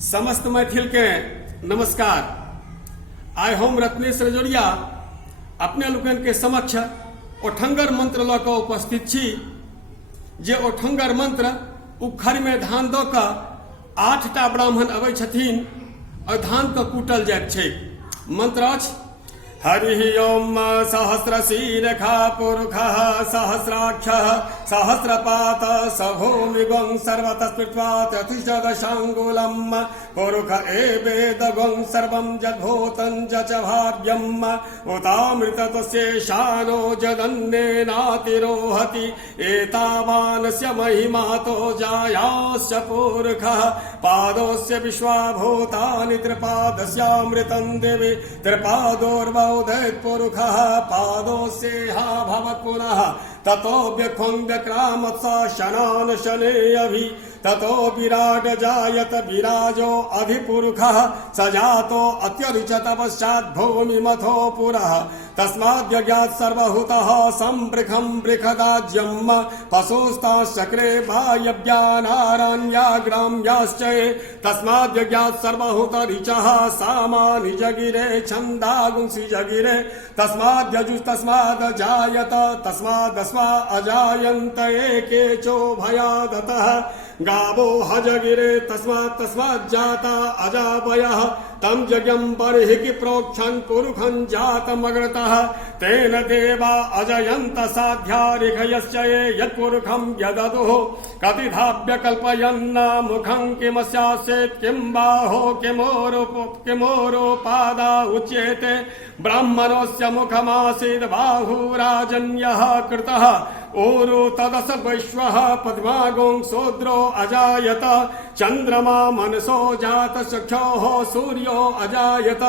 समस्त मैथिल के नमस्कार। आइ हम रत्नेश रजौरिया अपने लोकन के समक्ष ओठंगर मंत्र ल क उपस्थित छी। जे ओठंगर मंत्र उखड़ में धान द क 8टा ब्राह्मण अबै छथिन और धान के कूटल जाइत छै। मंत्र अछि हरि ओम सहस्रशीरखा पुरुषः सहस्राक्षः सहस्रपात सभूमिगं सर्वतस्पृत्वा ततिशदशाङ्गुलम् पुरुष एवेदगं सर्वं यद्भूतं च भाव्यम् उतामृततस्येषानो जदन्नेनातिरोहति एतावानस्य महिमातो जायास्य पुरुषः पादोस्य विश्वाभूतानि त्रिपादस्यामृतं देवे त्रिपादोर्वोदयत् पुरुषः पादोस्येहा भवत् पुनः ततो व्यक्रामत्स शनान् शनेऽभि ततो विराट जायत विराजो अधिपुरुषः सजातो अत्यरुचत पश्चात् भूमिमथो पुरः तस्माद्यज्ञात् सर्वहुतः सम्पृखं बृहदाज्यम् पशुस्ताश्चक्रे वायव्यानारण्याग्राम्याश्च तस्माद्यज्ञात् सर्वहुतरिचः सामानि जगिरे छन्दागुंसि जगिरे तस्माद्यजुस्तस्मादजायत तस्मादस्मा अजायन्त एकेचो भयादतः गावो हजगिरे तस्माज्जाता अजावयः तं यज्ञं बर्हिः प्रोक्षन् पुरुषं जातमग्रतः तेन देवा अजयन्त साध्यारिघयश्च ये यत्पुरुषं यददुः कतिधा व्यकल्पयन्न मुखं किमस्यासेत् किं बाहो किमोरोपादा उच्येते ब्राह्मणस्य मुखमासीद् बाहुराजन्यः कृतः ओरो तदस वैश्वः पद्मागों शूद्रो अजायत चन्द्रमा मनसो जात चक्षोः सूर्यो अजायत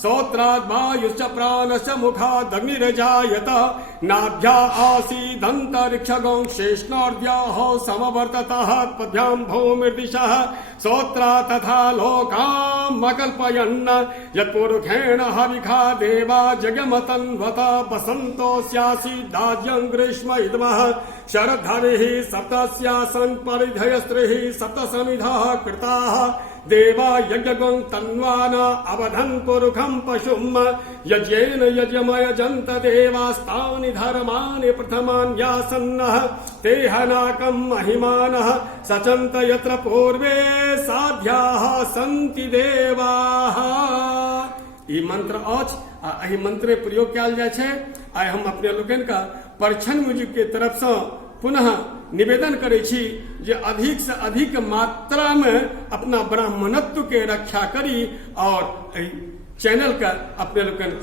श्रोत्राद् वायुश्च प्राणश्च मुखादग्निरजायत नाभ्या आसीदन्तरिक्षगों शेषनार्द्याः समवर्ततः पद्भ्यां भूमिर्दिशः श्रोत्रा तथा लोकामकल्पयन् यत्पुरुषेण हविखा देवा जगमतन्वत वसन्तोऽस्यासीदाज्यं ग्रीष्म इदमः शरद्धरिः सप्तस्यासन् परिधयस्त्रिः सप्तसमिधः कृताः देवा यज्ञगं तन्वान अवधन् पुरुषं पशुम् यज्ञेन यज्ञमयजन्त देवास्तानि धर्माणि प्रथमान्यासन्नः ते हनाकं महिमानः सचन्त यत्र पूर्वे साध्याः सन्ति देवाः। ई मंत्र अछि आ एहि मंत्र प्रयोग कयल जाइ छै। आइ हम अपने लोकन का परछन म्यूजिक के तरफ से पुनः निवेदन करै छी जे अधिक से अधिक मात्रा में अपना ब्राह्मणत्व के रक्षा करी और चैनल का अपने लोगन